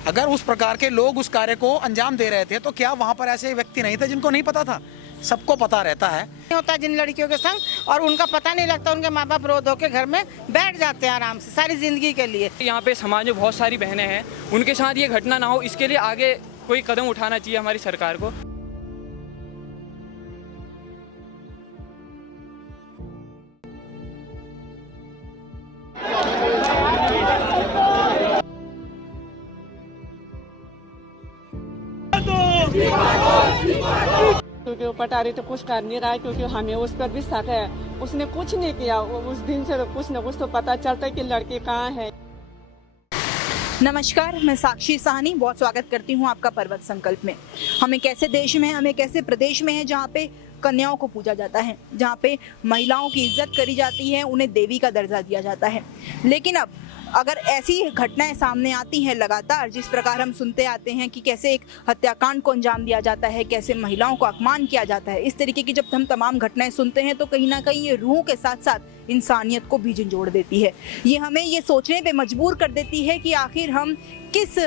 अगर उस प्रकार के लोग उस कार्य को अंजाम दे रहे थे तो क्या वहाँ पर ऐसे व्यक्ति नहीं थे जिनको नहीं पता था? सबको पता रहता है। होता है जिन लड़कियों के संग, और उनका पता नहीं लगता, उनके माँ बाप रो धो के घर में बैठ जाते हैं आराम से सारी जिंदगी के लिए। यहाँ पे समाज में बहुत सारी बहनें हैं, उनके साथ ये घटना ना हो, इसके लिए आगे कोई कदम उठाना चाहिए हमारी सरकार को। क्योंकि वो पटारी तो कुछ कर नहीं रहा है, क्योंकि हमें उस पर भी शक है। उसने कुछ नहीं किया, उस दिन से कुछ न कुछ तो पता चलता है कि लड़की कहाँ है। नमस्कार, मैं साक्षी साहनी बहुत स्वागत करती हूँ आपका पर्वत संकल्प में। हम एक ऐसे देश में हैं, हम एक ऐसे प्रदेश में हैं जहाँ पे कन्याओं को पूजा जाता है, जहाँ पे महिलाओं की इज्जत करी जाती है, उन्हें देवी का दर्जा दिया जाता है। लेकिन अब अगर ऐसी घटनाएं सामने आती हैं लगातार, जिस प्रकार हम सुनते आते हैं कि कैसे एक हत्याकांड को अंजाम दिया जाता है, कैसे महिलाओं को अपमान किया जाता है, इस तरीके की जब हम तमाम घटनाएं सुनते हैं तो कहीं ना कहीं ये रूह के साथ साथ इंसानियत को भी झंझोड़ देती है। ये हमें ये सोचने पे मजबूर कर देती है कि आखिर हम किस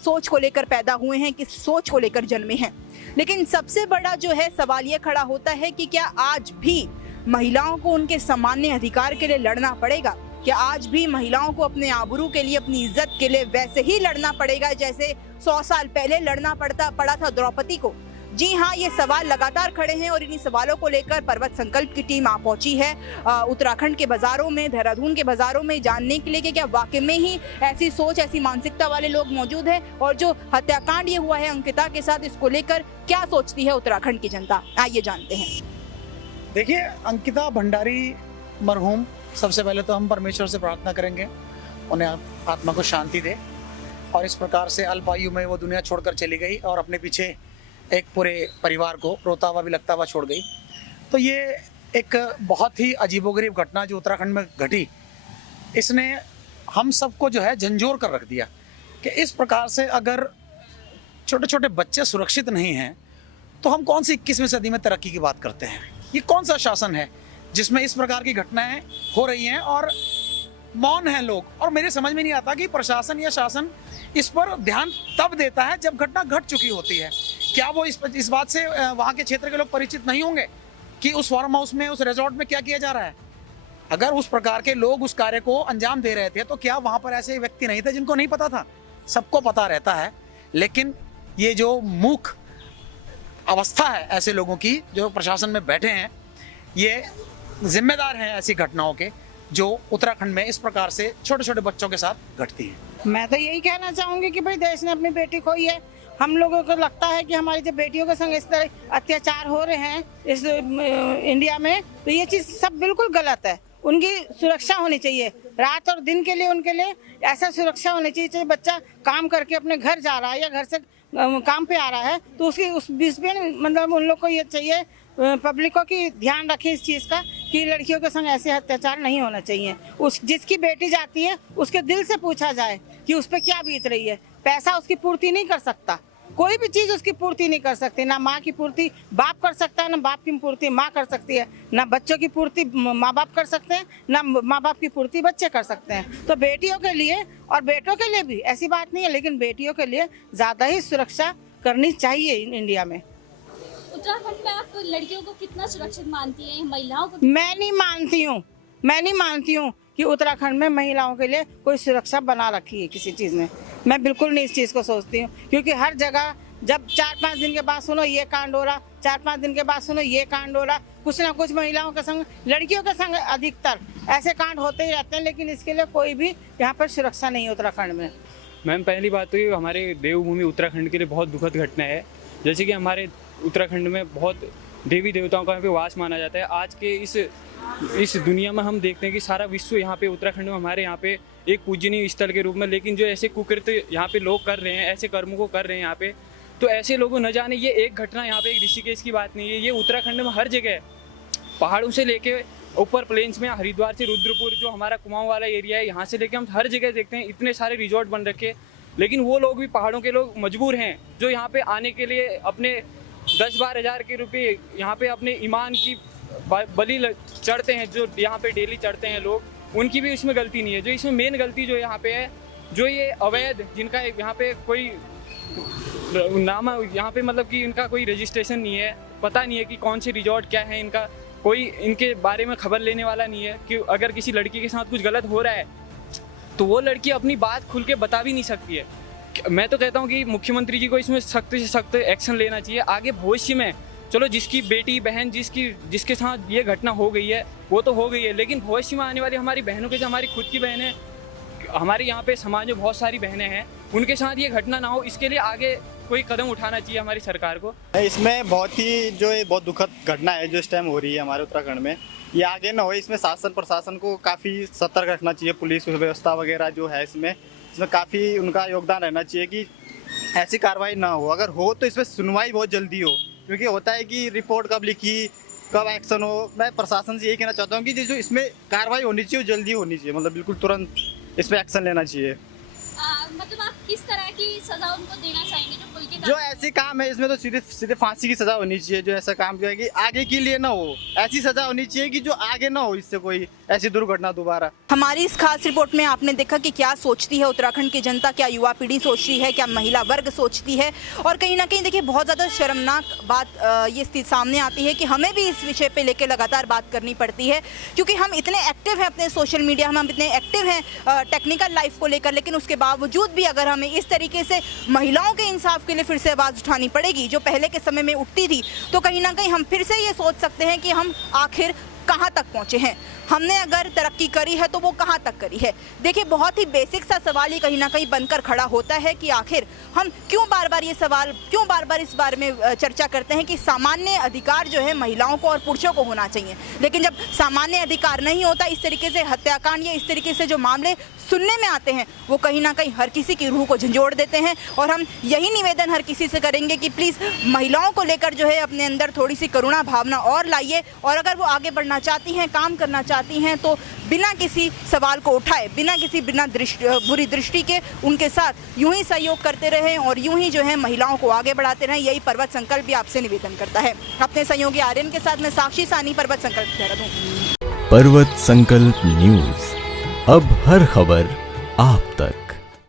सोच को लेकर पैदा हुए हैं, किस सोच को लेकर जन्मे हैं। लेकिन सबसे बड़ा जो है सवाल ये खड़ा होता है कि क्या आज भी महिलाओं को उनके सामान्य अधिकार के लिए लड़ना पड़ेगा? क्या आज भी महिलाओं को अपने आबरू के लिए, अपनी इज्जत के लिए वैसे ही लड़ना पड़ेगा जैसे 100 साल पहले लड़ना पड़ा था द्रौपदी को? जी हाँ, ये सवाल लगातार खड़े हैं और इन्हीं सवालों को लेकर पर्वत संकल्प की टीम आ पहुंची है उत्तराखंड के बाजारों में, देहरादून के बाजारों में, जानने के लिए कि क्या वाकई में ही ऐसी सोच, ऐसी मानसिकता वाले लोग मौजूद हैं और जो हत्याकांड ये हुआ है अंकिता के साथ, इसको लेकर क्या सोचती है उत्तराखंड की जनता। आइए जानते हैं। देखिए, अंकिता भंडारी मरहूम, सबसे पहले तो हम परमेश्वर से प्रार्थना करेंगे उन्हें आत्मा को शांति दे, और इस प्रकार से अल्प आयु में वो दुनिया छोड़कर चली गई और अपने पीछे एक पूरे परिवार को रोता हुआ बिलखता हुआ छोड़ गई। तो ये एक बहुत ही अजीबोगरीब घटना जो उत्तराखंड में घटी, इसने हम सबको जो है झंझोर कर रख दिया कि इस प्रकार से अगर छोटे छोटे बच्चे सुरक्षित नहीं हैं तो हम कौन सी 21वीं सदी में तरक्की की बात करते हैं? ये कौन सा शासन है जिसमें इस प्रकार की घटनाएं हो रही हैं और मौन हैं लोग? और मेरे समझ में नहीं आता कि प्रशासन या शासन इस पर ध्यान तब देता है जब घटना घट चुकी होती है। क्या वो इस बात से वहाँ के क्षेत्र के लोग परिचित नहीं होंगे कि उस फार्म हाउस में, उस रिजॉर्ट में क्या किया जा रहा है? अगर उस प्रकार के लोग उस कार्य को अंजाम दे रहे थे तो क्या वहाँ पर ऐसे व्यक्ति नहीं थे जिनको नहीं पता था? सबको पता रहता है। लेकिन ये जो मूक अवस्था है ऐसे लोगों की जो प्रशासन में बैठे हैं, ये जिम्मेदार हैं ऐसी घटनाओं के जो उत्तराखंड में इस प्रकार से छोटे छोटे बच्चों के साथ घटती है। मैं तो यही कहना चाहूंगी कि भाई देश ने अपनी बेटी खोई है। हम लोगों को लगता है कि हमारी जो बेटियों के संग इस तरह अत्याचार हो रहे हैं इस इंडिया में, तो ये चीज़ सब बिल्कुल गलत है। उनकी सुरक्षा होनी चाहिए, रात और दिन के लिए उनके लिए ऐसा सुरक्षा होनी चाहिए। चाहे बच्चा काम करके अपने घर जा रहा है या घर से काम पे आ रहा है तो उसकी उस बीच में मतलब उन लोग को ये चाहिए, पब्लिक को कि ध्यान रखें इस चीज़ का कि लड़कियों के संग ऐसे अत्याचार नहीं होना चाहिए। उस जिसकी बेटी जाती है उसके दिल से पूछा जाए कि उस पर क्या बीत रही है। पैसा उसकी पूर्ति नहीं कर सकता, कोई भी चीज़ उसकी पूर्ति नहीं कर सकती। ना माँ की पूर्ति बाप कर सकता है, ना बाप की पूर्ति माँ कर सकती है, ना बच्चों की पूर्ति माँ बाप कर सकते हैं, ना माँ बाप की पूर्ति बच्चे कर सकते हैं। तो बेटियों के लिए और बेटों के लिए भी ऐसी बात नहीं है, लेकिन बेटियों के लिए ज़्यादा ही सुरक्षा करनी चाहिए इंडिया में। उत्तराखंड में आप लड़कियों को कितना सुरक्षित मानती हैं, महिलाओं को? मैं नहीं मानती हूँ कि उत्तराखंड में महिलाओं के लिए कोई सुरक्षा बना रखी है किसी चीज़ ने। मैं बिल्कुल नहीं इस चीज़ को सोचती हूँ, क्योंकि हर जगह जब 4-5 दिन के बाद सुनो ये कांड हो रहा, 4-5 दिन के बाद सुनो ये कांड हो रहा, कुछ ना कुछ महिलाओं के संग, लड़कियों के संग अधिकतर ऐसे कांड होते ही रहते हैं। लेकिन इसके लिए कोई भी यहाँ पर सुरक्षा नहीं है उत्तराखंड में। मैम, पहली बात तो ये हमारे देवभूमि उत्तराखंड के लिए बहुत दुखद घटना है। जैसे कि हमारे उत्तराखंड में बहुत देवी देवताओं का यहाँ पे वास माना जाता है। आज के इस दुनिया में हम देखते हैं कि सारा विश्व यहाँ पे उत्तराखंड में हमारे यहाँ पे एक पूजनीय स्थल के रूप में, लेकिन जो ऐसे कुकृत्य यहाँ पे लोग कर रहे हैं, ऐसे कर्मों को कर रहे हैं यहाँ पे, तो ऐसे लोगों न जाने ये एक घटना यहाँ पे एक ऋषिकेश की बात नहीं है, ये उत्तराखंड में हर जगह, पहाड़ों से लेके ऊपर प्लेन्स में, हरिद्वार से रुद्रपुर जो हमारा कुमाऊं वाला एरिया है, यहाँ से लेके हम हर जगह देखते हैं इतने सारे रिजॉर्ट बन रखे। लेकिन वो लोग भी, पहाड़ों के लोग मजबूर हैं जो यहाँ पे आने के लिए अपने 10-12 हज़ार के रुपये यहाँ पे अपने ईमान की बलि चढ़ते हैं, जो यहाँ पे डेली चढ़ते हैं लोग, उनकी भी इसमें गलती नहीं है। जो इसमें मेन गलती जो यहाँ पे है जो ये अवैध जिनका यहाँ पे कोई नाम यहाँ पे मतलब कि इनका कोई रजिस्ट्रेशन नहीं है, पता नहीं है कि कौन से रिजॉर्ट क्या है इनका, कोई इनके बारे में खबर लेने वाला नहीं है कि अगर किसी लड़की के साथ कुछ गलत हो रहा है तो वो लड़की अपनी बात खुल के बता भी नहीं सकती है। मैं तो कहता हूँ कि मुख्यमंत्री जी को इसमें सख्त से सख्त एक्शन लेना चाहिए। आगे भविष्य में चलो जिसकी बेटी बहन जिसके साथ ये घटना हो गई है वो तो हो गई है, लेकिन भविष्य में आने वाली हमारी बहनों के साथ, हमारी खुद की बहनें, हमारे यहाँ पे समाज में बहुत सारी बहनें हैं, उनके साथ ये घटना ना हो, इसके लिए आगे कोई कदम उठाना चाहिए हमारी सरकार को। इसमें बहुत दुखद घटना है जो इस टाइम हो रही है हमारे उत्तराखंड में, ये आगे ना हो। इसमें शासन प्रशासन को काफ़ी सतर्क रखना चाहिए, पुलिस व्यवस्था वगैरह जो है इसमें काफ़ी उनका योगदान रहना चाहिए कि ऐसी कार्रवाई ना हो। अगर हो तो इसमें सुनवाई बहुत जल्दी हो, क्योंकि होता है कि रिपोर्ट कब लिखी कब एक्शन हो। मैं प्रशासन से यही कहना चाहता हूँ कि जो इसमें कार्रवाई होनी चाहिए वो जल्दी होनी चाहिए, मतलब बिल्कुल तुरंत इस पर एक्शन लेना चाहिए। मतलब आप किस तरह की सजा उनको देना चाहेंगे जो पुल के जो ऐसे काम है इसमें तो सीधे फांसी की सजा होनी चाहिए। जो ऐसा काम जो है कि आगे के लिए ना हो, ऐसी सजा होनी चाहिए कि जो आगे ना हो इससे कोई ऐसी दुर्घटना दोबारा। हमारी इस खास रिपोर्ट में आपने देखा कि क्या सोचती है उत्तराखंड की जनता, क्या युवा पीढ़ी सोचती है, क्या महिला वर्ग सोचती है। और कहीं ना कहीं देखिए बहुत ज़्यादा शर्मनाक बात ये स्थिति सामने आती है कि हमें भी इस विषय पे लेकर लगातार बात करनी पड़ती है, क्योंकि हम इतने एक्टिव हैं अपने सोशल मीडिया में, हम इतने एक्टिव हैं टेक्निकल लाइफ को लेकर, लेकिन उसके बावजूद भी अगर हमें इस तरीके से महिलाओं के इंसाफ के लिए फिर से आवाज़ उठानी पड़ेगी जो पहले के समय में उठती थी, तो कहीं ना कहीं हम फिर से ये सोच सकते हैं कि हम आखिर कहाँ तक पहुँचे हैं। हमने अगर तरक्की करी है तो वो कहाँ तक करी है। देखिए बहुत ही बेसिक सा सवाल ही कहीं ना कहीं बनकर खड़ा होता है कि आखिर हम क्यों बार बार इस बारे में चर्चा करते हैं कि सामान्य अधिकार जो है महिलाओं को और पुरुषों को होना चाहिए, लेकिन जब सामान्य अधिकार नहीं होता, इस तरीके से हत्याकांड या इस तरीके से जो मामले सुनने में आते हैं वो कहीं ना कहीं हर किसी की रूह को झंझोड़ देते हैं। और हम यही निवेदन हर किसी से करेंगे कि प्लीज़ महिलाओं को लेकर जो है अपने अंदर थोड़ी सी करुणा भावना और लाइए, और अगर वो आगे बढ़ना चाहती हैं, काम करना चाहती हैं, तो बिना किसी सवाल को उठाए, बिना बुरी दृष्टि के उनके साथ यूं ही सहयोग करते रहें और यूं ही जो है महिलाओं को आगे बढ़ाते रहें। यही पर्वत संकल्प भी आपसे निवेदन करता है। अपने सहयोगी आर्यन के साथ मैं साक्षी सानी, पर्वत संकल्प देहरादून। पर्वत संकल्प न्यूज, अब हर खबर आप तक।